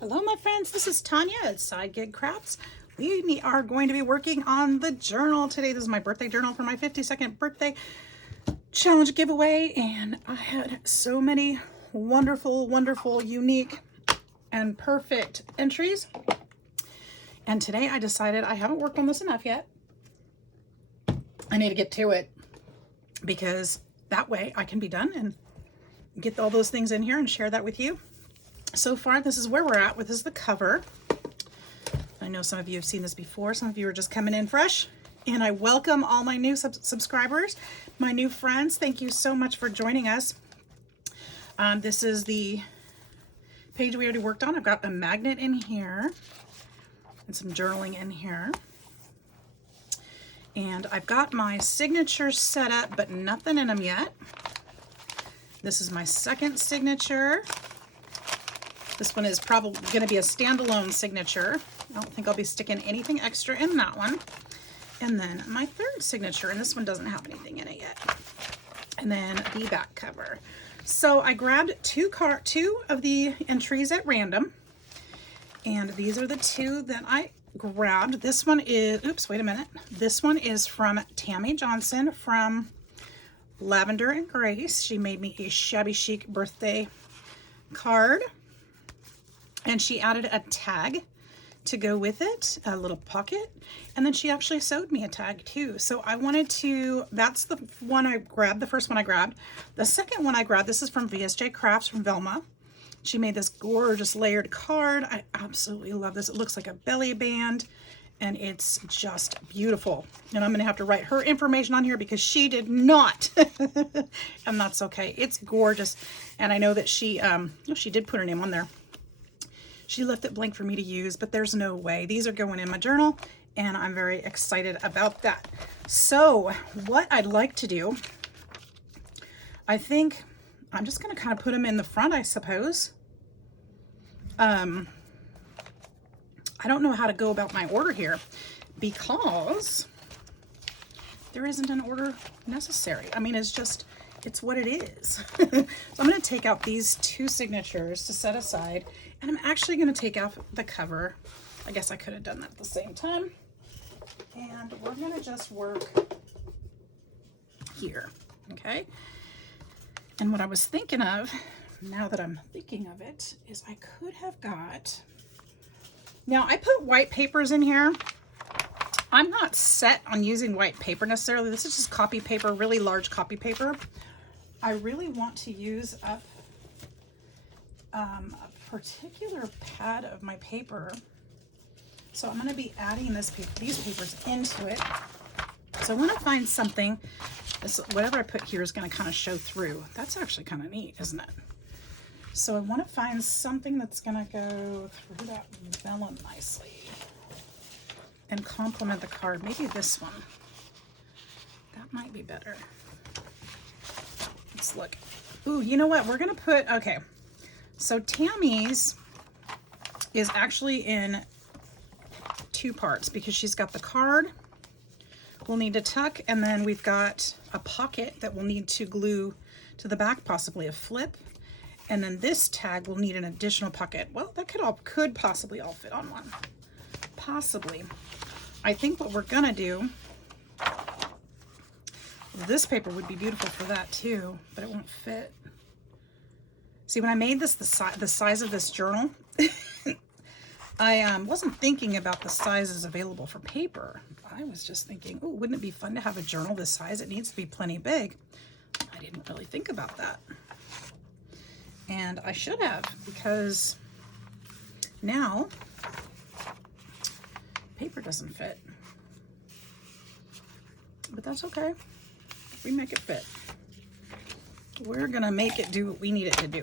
Hello my friends, this is Tanya at Sidegigcrafts. We are going to be working on the journal today. This is my birthday journal for my 52nd birthday challenge giveaway, and I had so many wonderful, unique, and perfect entries. And today I decided I haven't worked on this enough yet. I need to get to it because that way I can be done and get all those things in here and share that with you. So far, this is where we're at with the cover. I know some of you have seen this before. Some of you are just coming in fresh. And I welcome all my new subscribers, my new friends. Thank you so much for joining us. This is the page we already worked on. I've got a magnet in here and some journaling in here. And I've got my signatures set up, but nothing in them yet. This is my second signature. This one is probably going to be a standalone signature. I don't think I'll be sticking anything extra in that one. And then my third signature, and this one doesn't have anything in it yet. And then the back cover. So I grabbed two of the entries at random. And these are the two that I grabbed. This one is, oops, wait a minute. This one is from Tanya Duerksen from Lavender and Grace. She made me a shabby chic birthday card. And she added a tag to go with it, a little pocket. And then she actually sewed me a tag too. So I wanted to, that's the one I grabbed, the first one I grabbed. The second one I grabbed, this is from Sidegigcrafts from Velma. She made this gorgeous layered card. I absolutely love this. It looks like a belly band and it's just beautiful. And I'm gonna have to write her information on here because she did not. And that's okay, it's gorgeous. And I know that she did put her name on there. She left it blank for me to use, but there's no way. These are going in my journal, and I'm very excited about that. So what I'd like to do, I think I'm just going to kind of put them in the front, I suppose. I don't know how to go about my order here because there isn't an order necessary. I mean, it's what it is. So I'm going to take out these two signatures to set aside, and I'm actually going to take off the cover. I guess I could have done that at the same time. And we're going to just work here, okay? And what I was thinking of, now that I'm thinking of it, is I could have got, now I put white papers in here. I'm not set on using white paper necessarily. This is just copy paper, really large copy paper. I really want to use up a particular pad of my paper. So I'm going to be adding these papers into it. So I want to find something, whatever I put here is going to kind of show through. That's actually kind of neat, isn't it? So I want to find something that's going to go through that vellum nicely and complement the card. Maybe this one. That might be better. Let's look. Ooh, you know what? We're going to put, okay. So Tammy's is actually in two parts because she's got the card we'll need to tuck, and then we've got a pocket that we'll need to glue to the back, possibly a flip. And then this tag will need an additional pocket. Well, that could possibly all fit on one. Possibly. I think what we're gonna do, this paper would be beautiful for that too, but it won't fit. See, when I made this the size of this journal, I wasn't thinking about the sizes available for paper. I was just thinking, oh, wouldn't it be fun to have a journal this size? It needs to be plenty big. I didn't really think about that. And I should have, because now paper doesn't fit. But that's okay. We make it fit. We're gonna make it do what we need it to do.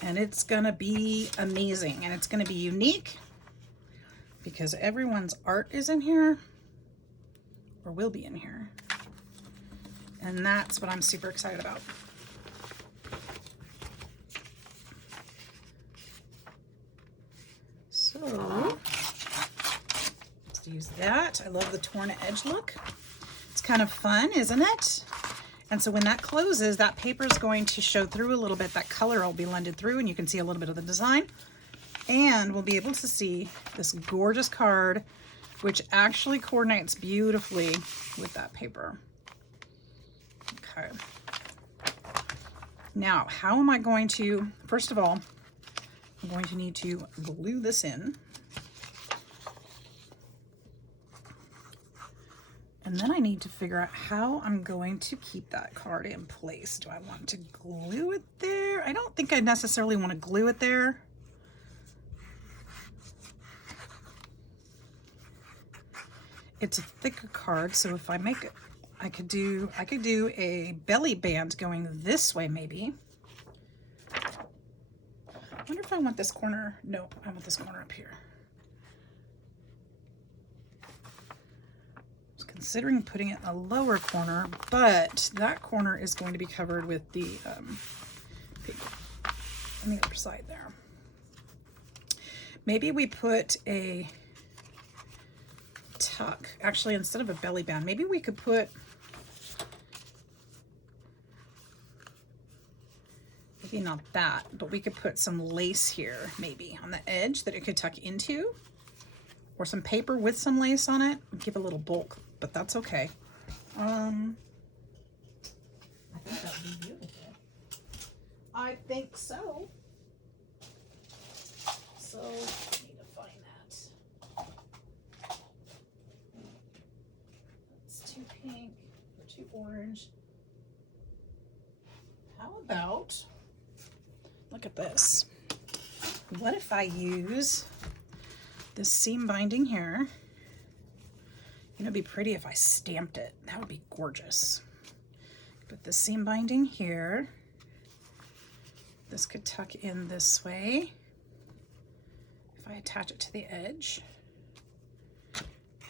And it's gonna be amazing, and it's gonna be unique because everyone's art is in here, or will be in here. And that's what I'm super excited about. So let's use that. I love the torn edge look. It's kind of fun, isn't it? And so when that closes, that paper is going to show through a little bit. That color will be blended through and you can see a little bit of the design. And we'll be able to see this gorgeous card, which actually coordinates beautifully with that paper. Okay. Now, how am I going to, first of all, I'm going to need to glue this in. And then I need to figure out how I'm going to keep that card in place. Do I want to glue it there? I don't think I necessarily want to glue it there. It's a thicker card, so if I make it, I could do a belly band going this way maybe. I wonder if I want this corner. No, I want this corner up here. I was considering putting it in the lower corner, but that corner is going to be covered with the paper on the other side there. Maybe we put a tuck, actually, instead of a belly band, maybe we could put, maybe not that, but we could put some lace here maybe on the edge that it could tuck into, or some paper with some lace on it, give a little bulk, but that's okay. I think that would be beautiful. I think so. So I need to find that. It's too pink or too orange. How about, look at this. What if I use this seam binding here? You know, it'd be pretty if I stamped it. That would be gorgeous. Put the seam binding here. This could tuck in this way if I attach it to the edge.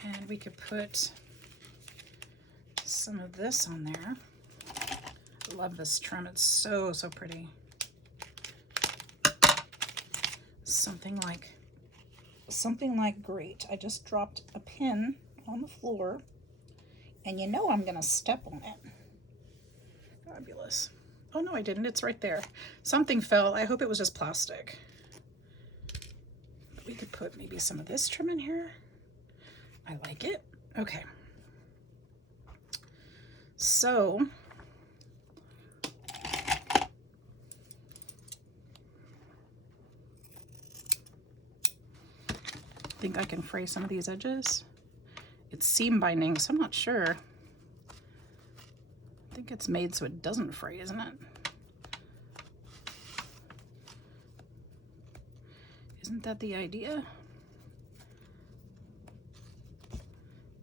And we could put some of this on there. I love this trim. It's so, so pretty. Something like great. I just dropped a pin on the floor, and you know I'm gonna step on it. Fabulous. Oh no, I didn't. It's right there. Something fell. I hope it was just plastic. But we could put maybe some of this trim in here. I like it. Okay. So I think I can fray some of these edges. It's seam binding, so I'm not sure. I think it's made so it doesn't fray, isn't it? Isn't that the idea?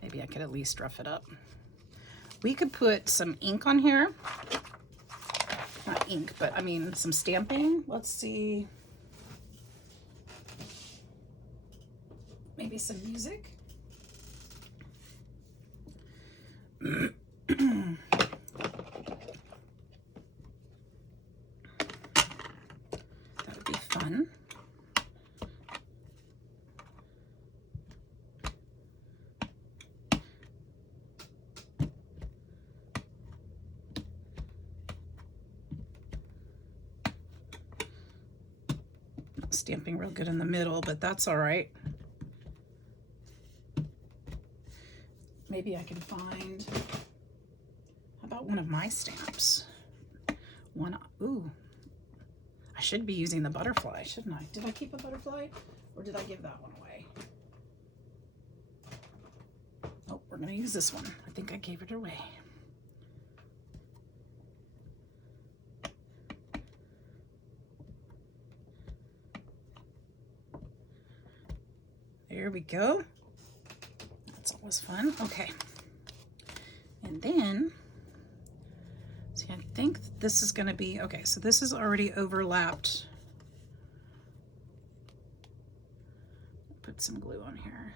Maybe I could at least rough it up. We could put some ink on here. Not ink, but I mean some stamping. Let's see. Maybe some music. That would be fun. Not stamping real good in the middle, but that's all right. Maybe I can find, how about one of my stamps? Ooh, I should be using the butterfly, shouldn't I? Did I keep a butterfly or did I give that one away? Oh, we're gonna use this one. I think I gave it away. There we go. That's always fun. Okay. And then, see, I think this is going to be, okay, so this is already overlapped. Put some glue on here.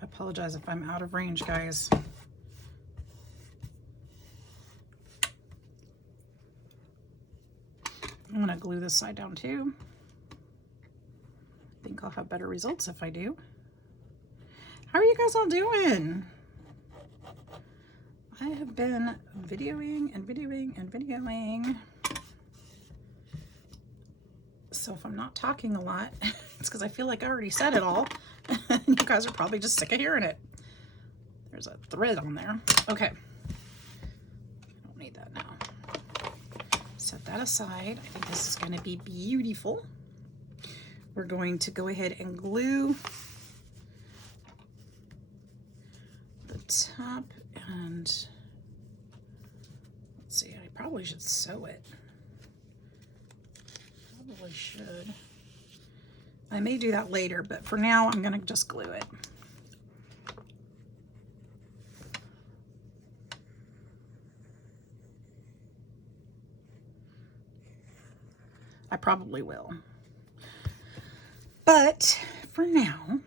I apologize if I'm out of range, guys. I'm going to glue this side down too. I think think I'll have better results if I do. How are you guys all doing? I have been videoing and videoing and videoing. So if I'm not talking a lot, it's because I feel like I already said it all. You guys are probably just sick of hearing it. There's a thread on there. Okay. I don't need that now. Set that aside. I think this is going to be beautiful. We're going to go ahead and glue the top and let's see, I probably should sew it. Probably should. I may do that later, but for now I'm going to just glue it. I probably will. But for now,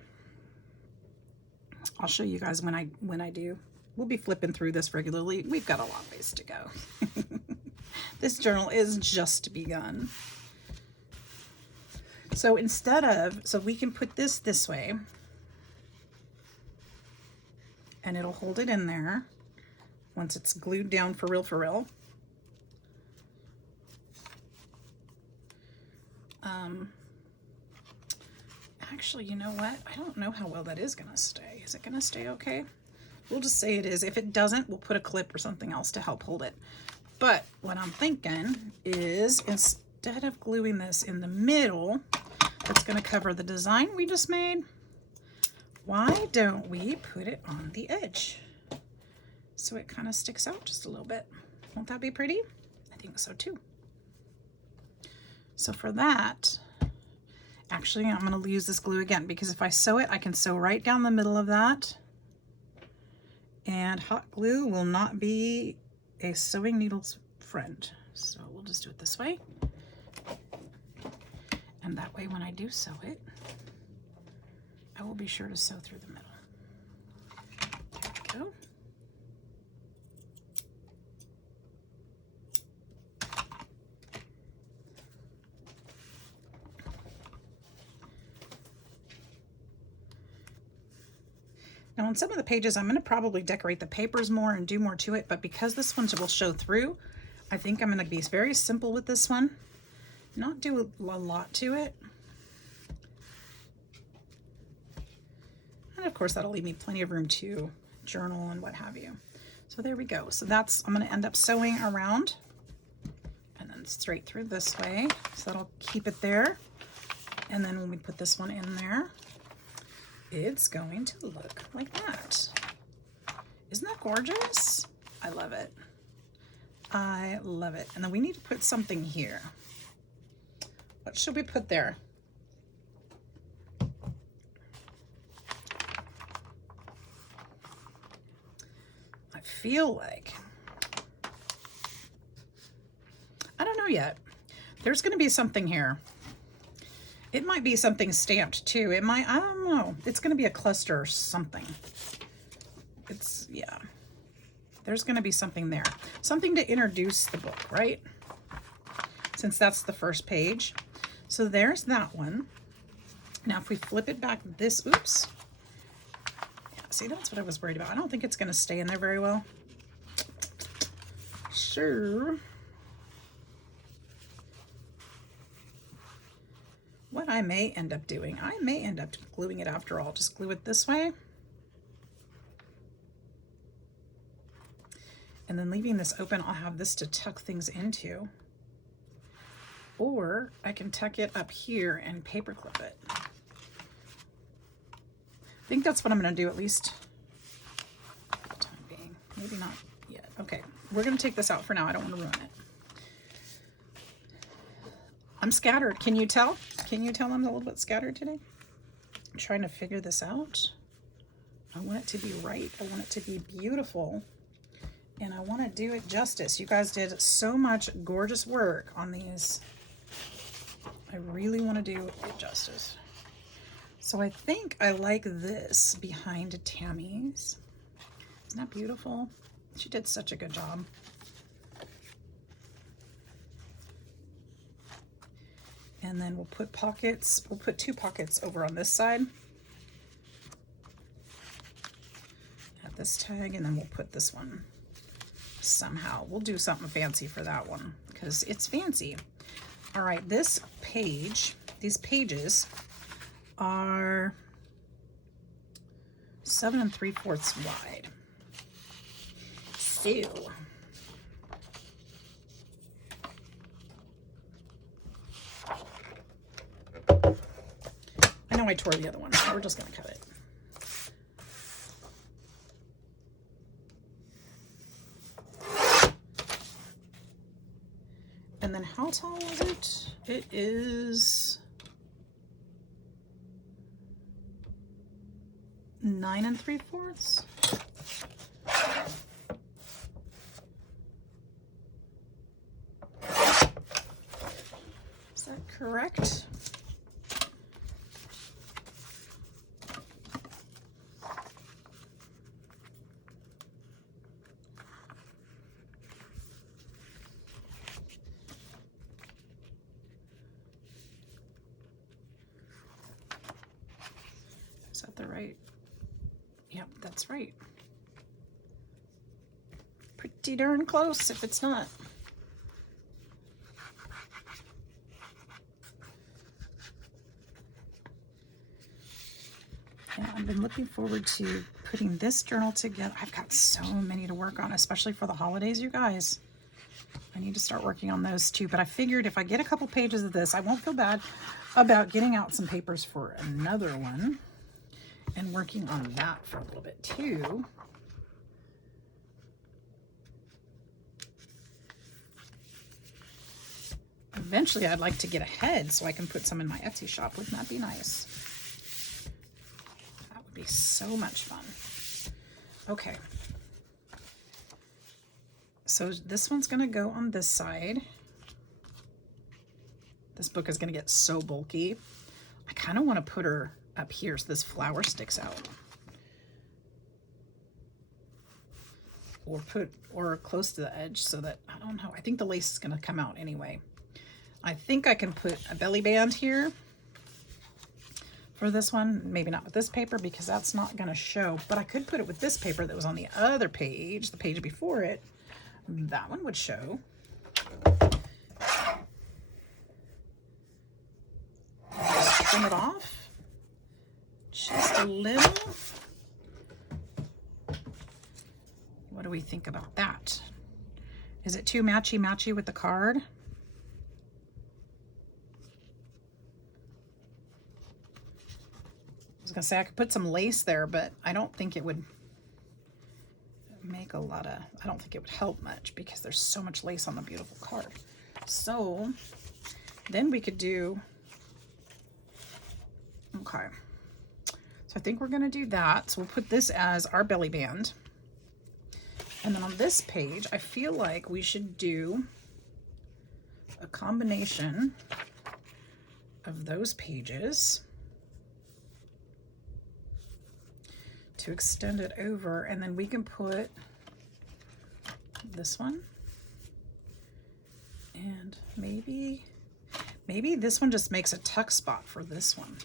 I'll show you guys when I do. We'll be flipping through this regularly. We've got a long ways to go. This journal is just begun. So so we can put this way and it'll hold it in there once it's glued down for real, for real. Actually, you know what? I don't know how well that is going to stay. Is it going to stay okay? We'll just say it is. If it doesn't, we'll put a clip or something else to help hold it. But what I'm thinking is instead of gluing this in the middle, that's going to cover the design we just made, why don't we put it on the edge? So it kind of sticks out just a little bit. Won't that be pretty? I think so too. So for that, actually, I'm going to use this glue again because if I sew it, I can sew right down the middle of that. And hot glue will not be a sewing needle's friend. So we'll just do it this way. And that way, when I do sew it, I will be sure to sew through the middle. There we go. Now on some of the pages, I'm going to probably decorate the papers more and do more to it, but because this one will show through, I think I'm going to be very simple with this one. Not do a lot to it. And of course, that'll leave me plenty of room to journal and what have you. So there we go. So that's, I'm going to end up sewing around and then straight through this way. So that'll keep it there. And then when we put this one in there, it's going to look like that. Isn't that gorgeous? I love it. I love it. And then we need to put something here. What should we put there? I feel like, I don't know yet. There's going to be something here. It might be something stamped too. It might, I don't know. It's going to be a cluster or something. It's, yeah. There's going to be something there. Something to introduce the book, right? Since that's the first page. So there's that one. Now if we flip it back this, oops. Yeah, see, that's what I was worried about. I don't think it's going to stay in there very well. Sure. What I may end up doing, I may end up gluing it after all. Just glue it this way. And then leaving this open, I'll have this to tuck things into. Or I can tuck it up here and paper clip it. I think that's what I'm going to do, at least for the time being. Maybe not yet. Okay, we're going to take this out for now. I don't want to ruin it. I'm scattered. Can you tell? Can you tell I'm a little bit scattered today? I'm trying to figure this out. I want it to be right. I want it to be beautiful. And I want to do it justice. You guys did so much gorgeous work on these. I really want to do it justice. So I think I like this behind Tammy's. Isn't that beautiful? She did such a good job. And then we'll put pockets, we'll put 2 pockets over on this side. At this tag, and then we'll put this one somehow. We'll do something fancy for that one because it's fancy. All right, this page, these pages are 7 3/4 wide. So I know I tore the other one, so we're just gonna cut it. And then how tall is it? It is 9 3/4. Is that correct? Is that the right? Yep, that's right. Pretty darn close if it's not. Yeah, I've been looking forward to putting this journal together. I've got so many to work on, especially for the holidays, you guys. I need to start working on those too, but I figured if I get a couple pages of this, I won't feel bad about getting out some papers for another one and working on that for a little bit too. Eventually, I'd like to get ahead so I can put some in my Etsy shop. Wouldn't that be nice? That would be so much fun. Okay. So this one's going to go on this side. This book is going to get so bulky. I kind of want to put her up here so this flower sticks out. Or close to the edge so that, I don't know, I think the lace is going to come out anyway. I think I can put a belly band here for this one. Maybe not with this paper because that's not going to show, but I could put it with this paper that was on the other page, the page before it. That one would show. Just trim it off just a little. What do we think about that? Is it too matchy with the card? I was gonna say I could put some lace there, but I don't think it would make a lot of, I don't think it would help much because there's so much lace on the beautiful card. So then we could do, okay. So I think we're gonna do that. So we'll put this as our belly band. And then on this page, I feel like we should do a combination of those pages to extend it over, and then we can put this one, and maybe this one just makes a tuck spot for this one.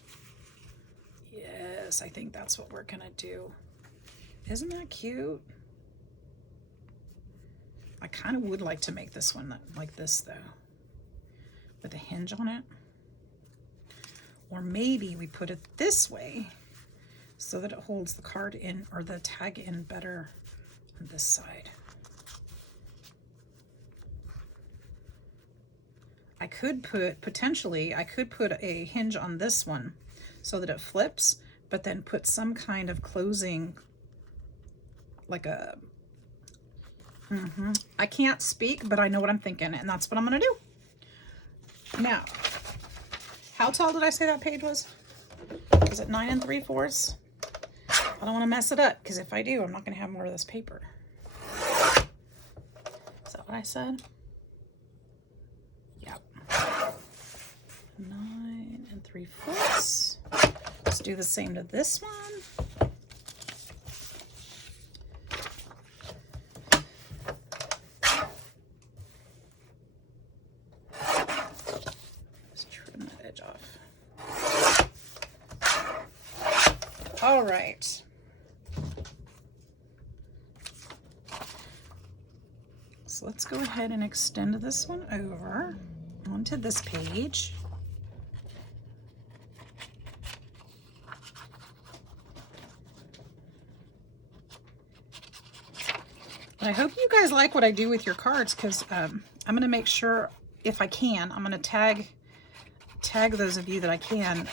Yes, I think that's what we're gonna do. Isn't that cute? I kind of would like to make this one like this though, with a hinge on it. Or maybe we put it this way so that it holds the card in, or the tag in better on this side. I could put, potentially, I could put a hinge on this one so that it flips, but then put some kind of closing, like a, I can't speak, but I know what I'm thinking, and that's what I'm gonna do. Now, how tall did I say that page was? Is it 9 3/4? I don't want to mess it up, because if I do, I'm not going to have more of this paper. Is that what I said? Yep. 9 3/4. Let's do the same to this one. Let's trim right. So let's go ahead and extend this one over onto this page. But I hope you guys like what I do with your cards, because I'm going to make sure, if I can, I'm going to tag those of you that I can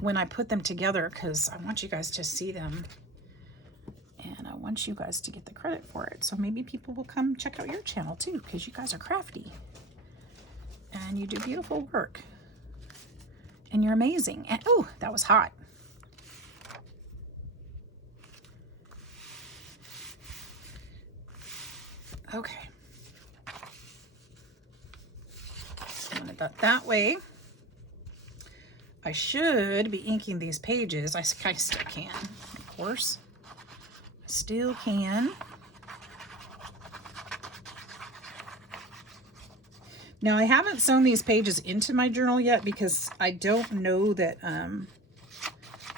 when I put them together, because I want you guys to see them and I want you guys to get the credit for it. So maybe people will come check out your channel too, because you guys are crafty and you do beautiful work and you're amazing. And oh, that was hot. Okay. That way. I should be inking these pages. I still can, of course. I still can. Now I haven't sewn these pages into my journal yet because I don't know that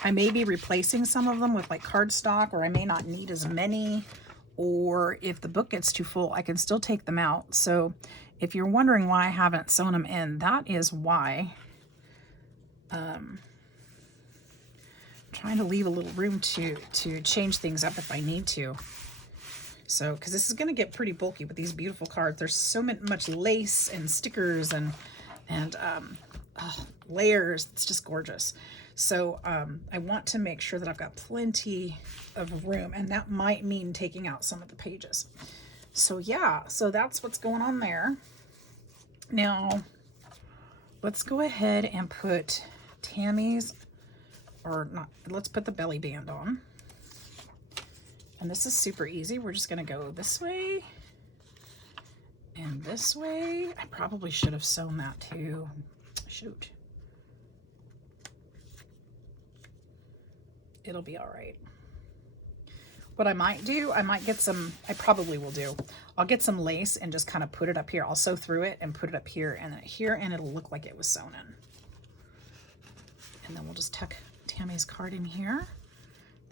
I may be replacing some of them with like cardstock, or I may not need as many, or if the book gets too full, I can still take them out. So if you're wondering why I haven't sewn them in, that is why. Trying to leave a little room to change things up if I need to. So, because this is going to get pretty bulky with these beautiful cards. There's so much lace and stickers and layers. It's just gorgeous. So I want to make sure that I've got plenty of room, and that might mean taking out some of the pages. So yeah, so that's what's going on there. Now, let's go ahead and put Tammy's, or not, let's put the belly band on. And this is super easy. We're just going to go this way and this way. I probably should have sewn that too. Shoot. It'll be all right. What I might do, I might get some, I probably will do, I'll get some lace and just kind of put it up here. I'll sew through it and put it up here and then here, and it'll look like it was sewn in. And then we'll just tuck Tammy's card in here.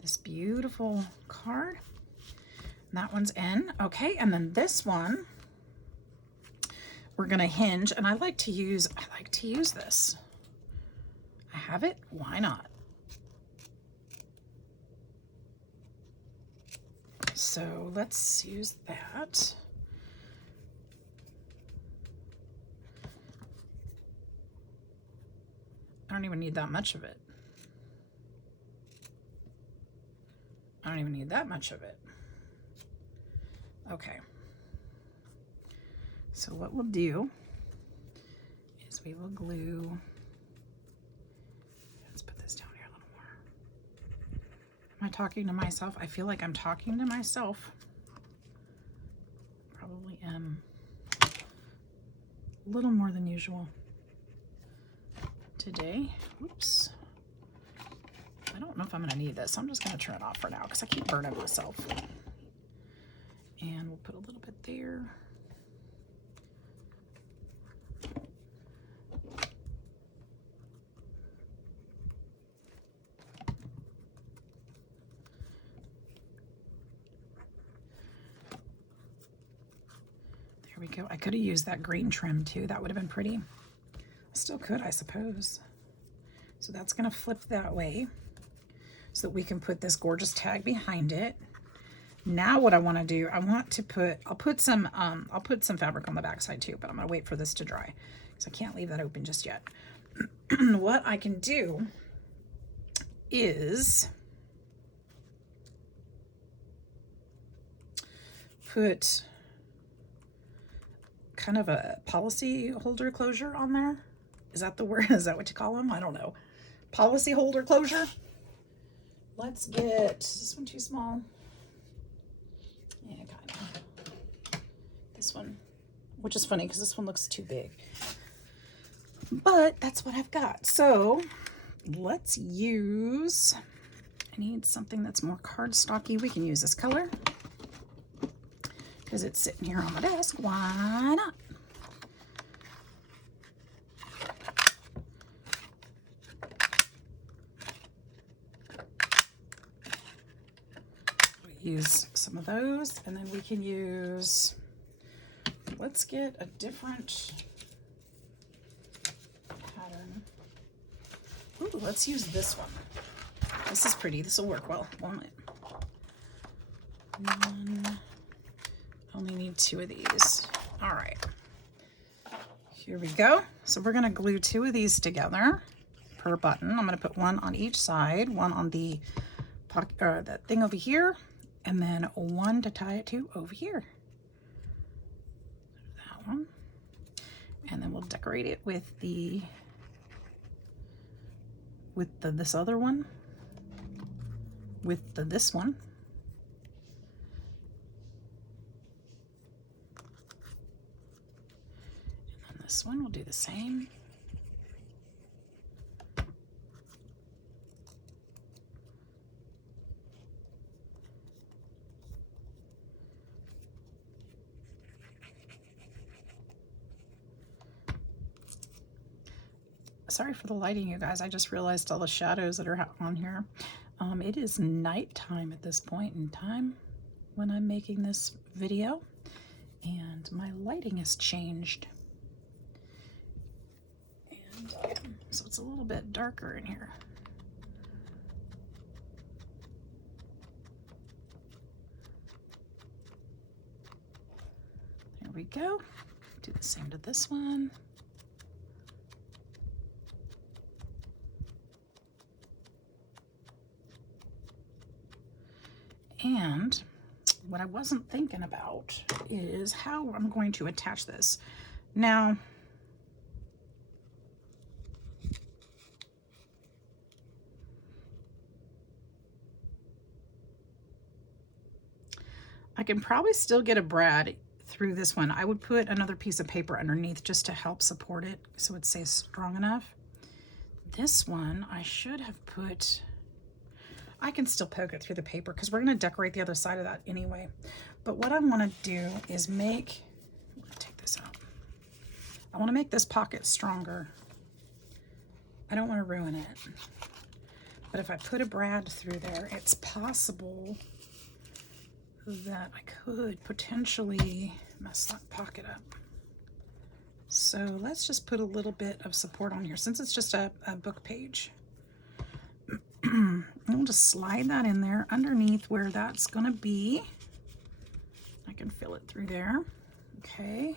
This beautiful card. And that one's in. Okay, and then this one, we're gonna hinge, and I like to use this. I have it, why not? So let's use that. I don't even need that much of it. I don't even need that much of it. Okay. So what we'll do is we will glue. Let's put this down here a little more. Am I talking to myself? I feel like I'm talking to myself. Probably am. A little more than usual today. Oops. I don't know if I'm going to need this. I'm just going to turn it off for now because I keep burning myself. And we'll put a little bit there. There we go. I could have used that green trim too. That would have been pretty. I still could, I suppose. So that's going to flip that way so that we can put this gorgeous tag behind it. Now what I want to do, I want to put, I'll put some fabric on the back side too, but I'm going to wait for this to dry because I can't leave that open just yet. What I can do is put kind of a policy holder closure on there. Is that the word? Is that what you call them? I don't know. Policy holder closure. Let's get, is this one too small? Yeah, kind of. This one, which is funny because this one looks too big. But that's what I've got. So let's use, I need something that's more cardstocky. We can use this color because it's sitting here on the desk. Why not? use some of those, and then we can use, let's get a different pattern. Ooh, let's use this one. This is pretty. This will work well, won't it? Only need 2 of these. All right. Here we go. So we're going to glue 2 of these together per button. I'm going to put 1 on each side, 1 on the pocket, that thing over here, and then 1 to tie it to over here. That one. And then we'll decorate it with this other one, with this one. And then this one will do the same. Sorry for the lighting, you guys. I just realized all the shadows that are on here. It is nighttime at this point in time when I'm making this video, and my lighting has changed. And so it's a little bit darker in here. There we go. Do the same to this one. And what I wasn't thinking about is how I'm going to attach this. Now, I can probably still get a brad through this one. I would put another piece of paper underneath just to help support it so it stays strong enough. This one, I should have put... I can still poke it through the paper because we're going to decorate the other side of that anyway. But what I want to do is make, I'm going to take this out. I want to make this pocket stronger. I don't want to ruin it. But if I put a brad through there, it's possible that I could potentially mess that pocket up. So let's just put a little bit of support on here since it's just a book page. We'll just slide that in there underneath where that's going to be. I can fill it through there. Okay.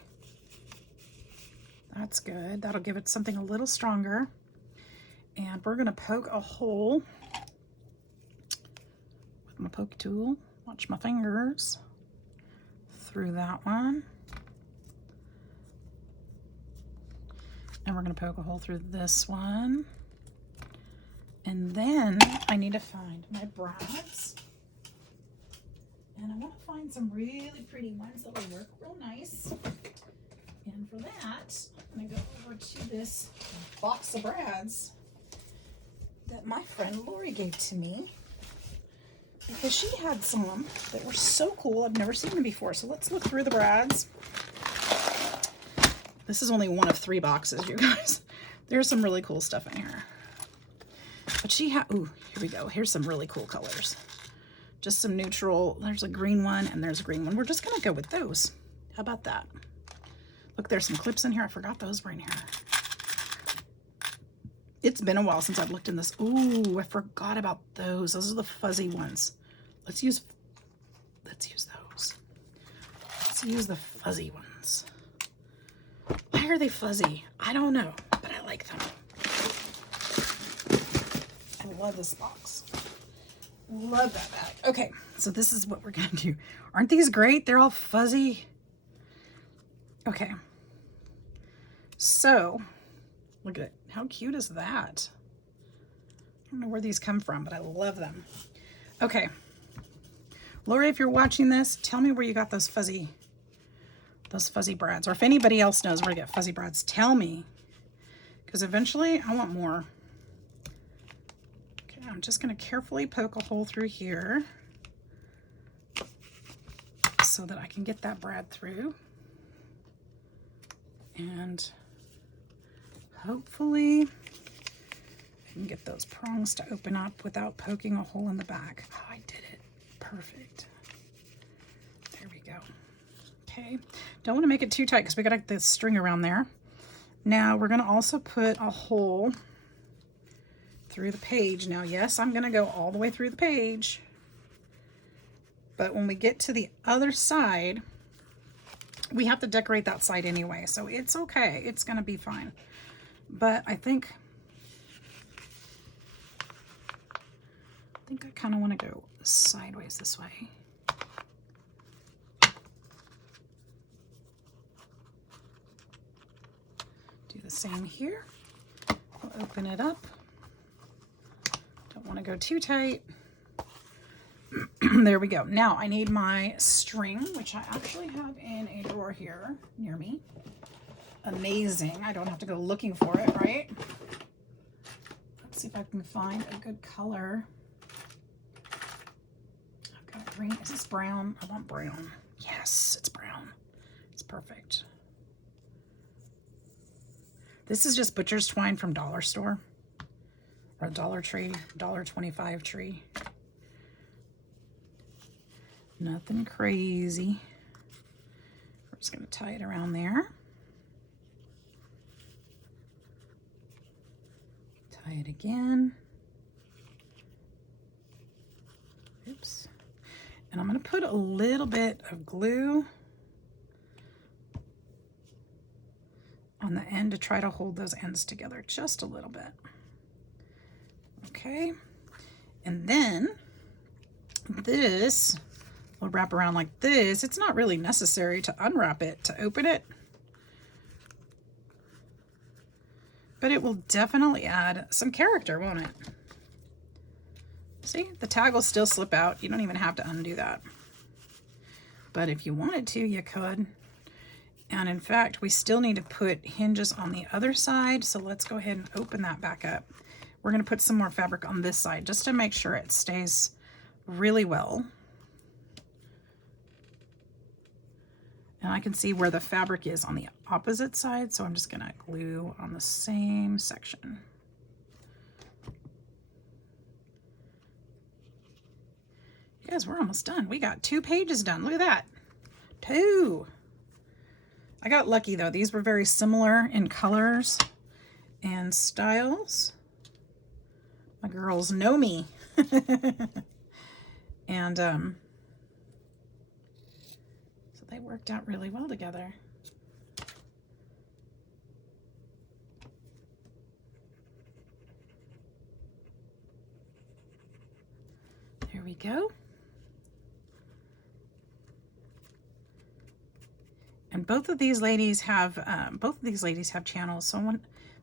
That's good. That'll give it something a little stronger. And we're going to poke a hole with my poke tool. Watch my fingers. Through that one. And we're going to poke a hole through this one. And then I need to find my brads. And I want to find some really pretty ones that will work real nice. And for that, I'm going to go over to this box of brads that my friend Lori gave to me. Because she had some that were so cool. I've never seen them before. So let's look through the brads. This is only one of 3 boxes, you guys. There's some really cool stuff in here. But she had, ooh, here we go. Here's some really cool colors. Just some neutral. There's a green one and there's a green one. We're just going to go with those. How about that? Look, there's some clips in here. I forgot those were in here. It's been a while since I've looked in this. Ooh, I forgot about those. Those are the fuzzy ones. Let's use those. Let's use the fuzzy ones. Why are they fuzzy? I don't know, but I like them. I love this box. Love that bag. Okay, so this is what we're gonna do. Aren't these great? They're all fuzzy. Okay. So, look at it. How cute is that? I don't know where these come from, but I love them. Okay. Lori, if you're watching this, tell me where you got those fuzzy brads. Or if anybody else knows where to get fuzzy brads, tell me. Because eventually I want more. Okay, I'm just going to carefully poke a hole through here so that I can get that brad through. And hopefully I can get those prongs to open up without poking a hole in the back. Oh, I did it. Perfect. go. Okay, don't want to make it too tight because we got this string around there. Now we're going to also put a hole through the page. Now, yes, I'm going to go all the way through the page, but when we get to the other side, we have to decorate that side anyway, so it's okay. It's going to be fine. But I think I kind of want to go sideways this way. Do the same here. We'll open it up. Don't want to go too tight. There we go. Now I need my string, which I actually have in a drawer here near me. Amazing. I don't have to go looking for it, right? Let's see if I can find a good color. I've got green. Is this brown? I want brown. Yes, it's brown. It's perfect. This is just butcher's twine from Dollar Store or Dollar Tree, $1.25 tree. Nothing crazy. We're just going to tie it around there. Tie it again. Oops. And I'm going to put a little bit of glue on the end to try to hold those ends together just a little bit. Okay. And then this will wrap around like this. It's not really necessary to unwrap it to open it, but it will definitely add some character, won't it? See, the tag will still slip out. You don't even have to undo that. But if you wanted to, you could. And in fact, we still need to put hinges on the other side. So let's go ahead and open that back up. We're going to put some more fabric on this side just to make sure it stays really well. And I can see where the fabric is on the opposite side, so I'm just going to glue on the same section. You guys, we're almost done. We got 2 pages done. Look at that. 2. I got lucky though. These were very similar in colors and styles. My girls know me. And so they worked out really well together. There we go. And both of these ladies have channels, so I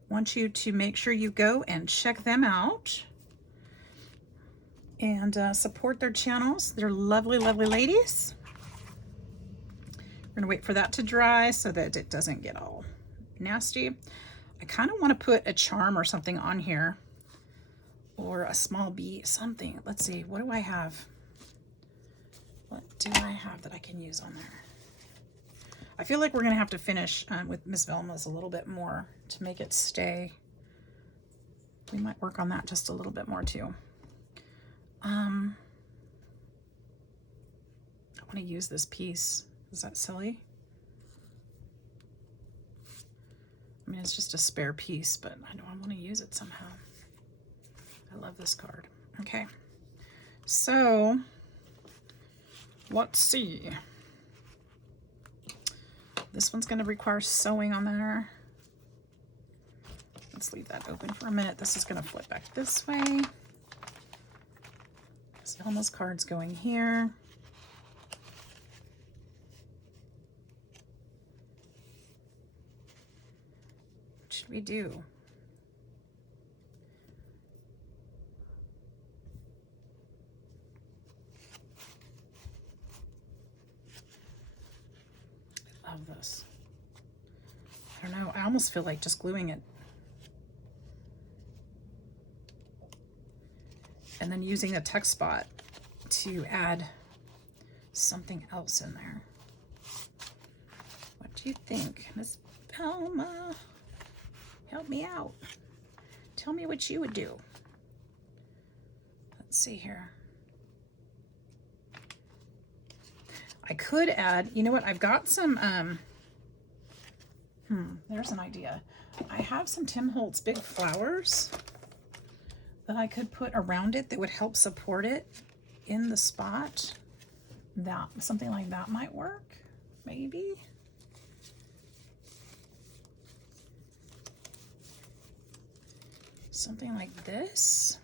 want you to make sure you go and check them out and support their channels. They're lovely, lovely ladies. We're gonna wait for that to dry so that it doesn't get all nasty. I kind of want to put a charm or something on here, or a small bee, something. Let's see, what do I have? What do I have that I can use on there? I feel like we're gonna have to finish with Miss Velma's a little bit more to make it stay. We might work on that just a little bit more too. I want to use this piece. Is that silly? I mean, it's just a spare piece, but I know I want to use it somehow. I love this card. Okay, so let's see. This one's going to require sewing on there. Let's leave that open for a minute. This is going to flip back this way. So Velma's card's going here. What should we do? I love this. I don't know. I almost feel like just gluing it. And then using a tuck spot to add something else in there. What do you think, Miss Velma? Help me out. Tell me what you would do. Let's see here. I could add, you know what, I've got some, there's an idea. I have some Tim Holtz big flowers that I could put around it that would help support it in the spot. That, something like that might work, maybe. Something like this.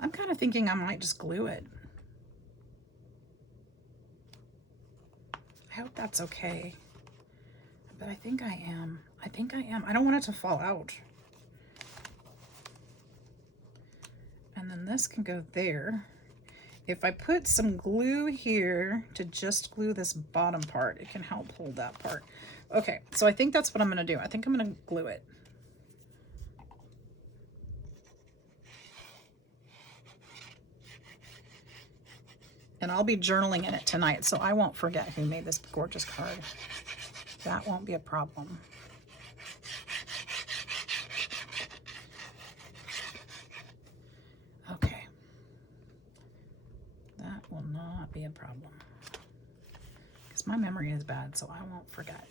I'm kind of thinking I might just glue it. I hope that's okay. But I think I am. I think I am. I don't want it to fall out. And then this can go there. If I put some glue here to just glue this bottom part, it can help hold that part. Okay, so I think that's what I'm gonna do. I think I'm gonna glue it. And I'll be journaling in it tonight, so I won't forget who made this gorgeous card. That won't be a problem. Okay. That will not be a problem. Because my memory is bad, so I won't forget.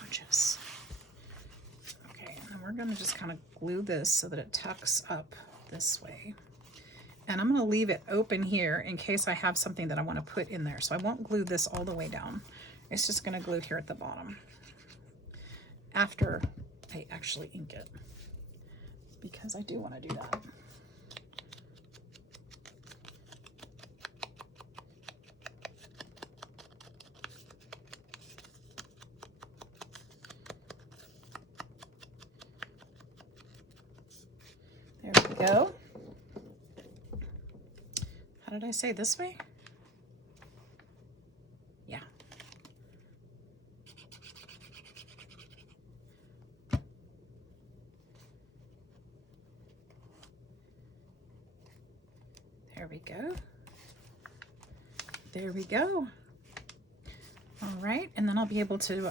Gorgeous. Okay, and then we're going to just kind of glue this so that it tucks up this way. And I'm going to leave it open here in case I have something that I want to put in there. So I won't glue this all the way down. It's just going to glue here at the bottom after I actually ink it, because I do want to do that. There we go. How did I say, this way? Yeah. There we go. There we go. All right, and then I'll be able to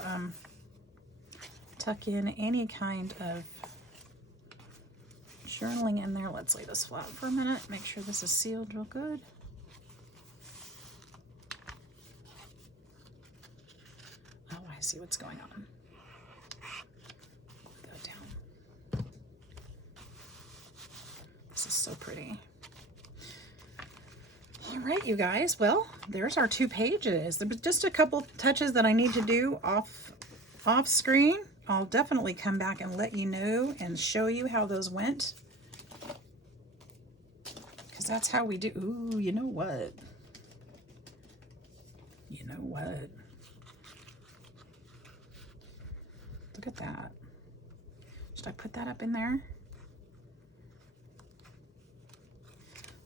tuck in any kind of journaling in there. Let's lay this flat for a minute. Make sure this is sealed real good. Oh, I see what's going on. Go down. This is so pretty. All right, you guys. Well, there's our 2 pages. There was just a couple touches that I need to do off screen. I'll definitely come back and let you know and show you how those went. Because that's how we do. Ooh, you know what? You know what? Look at that. Should I put that up in there?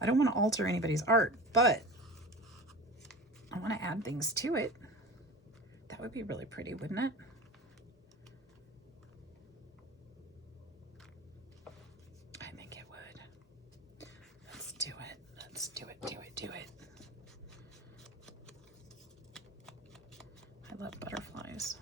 I don't want to alter anybody's art, but I want to add things to it. That would be really pretty, wouldn't it? I think it would. Let's do it. Let's do it, do it, do it. I love butterflies.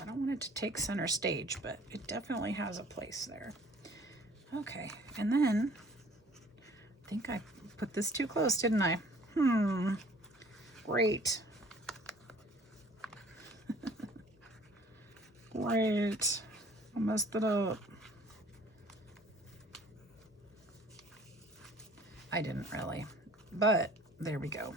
I don't want it to take center stage, but it definitely has a place there. Okay, and then I think I put this too close, didn't I? Great. Great. I messed it up. I didn't really, but there we go.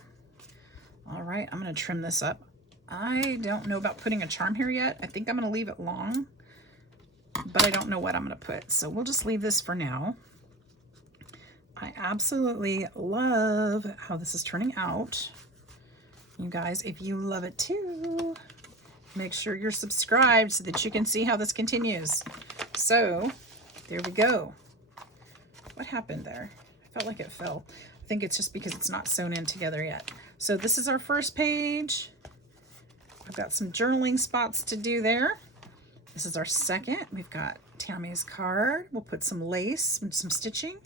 All right, I'm going to trim this up. I don't know about putting a charm here yet. I think I'm going to leave it long, but I don't know what I'm going to put. So we'll just leave this for now. I absolutely love how this is turning out. You guys, if you love it too, make sure you're subscribed so that you can see how this continues. So There we go. What happened there? I felt like it fell. I think it's just because it's not sewn in together yet. So this is our first page. I've got some journaling spots to do there. This is our second. We've got Tammy's card. We'll put some lace and some stitching.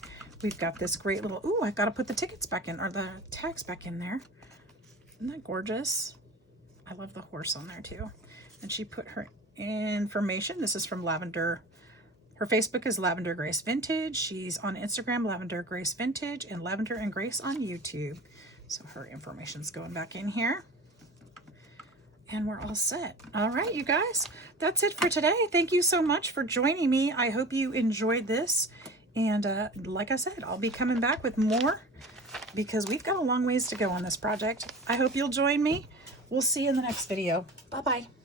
We've got this great little, ooh, I gotta put the tickets back in, or the tags back in there. Isn't that gorgeous? I love the horse on there too. And she put her information. This is from Lavender. Her Facebook is Lavender Grace Vintage. She's on Instagram, Lavender Grace Vintage, and Lavender and Grace on YouTube. So her information's going back in here. And we're all set. All right, you guys, that's it for today. Thank you so much for joining me. I hope you enjoyed this. And like I said, I'll be coming back with more because we've got a long ways to go on this project. I hope you'll join me. We'll see you in the next video. Bye-bye.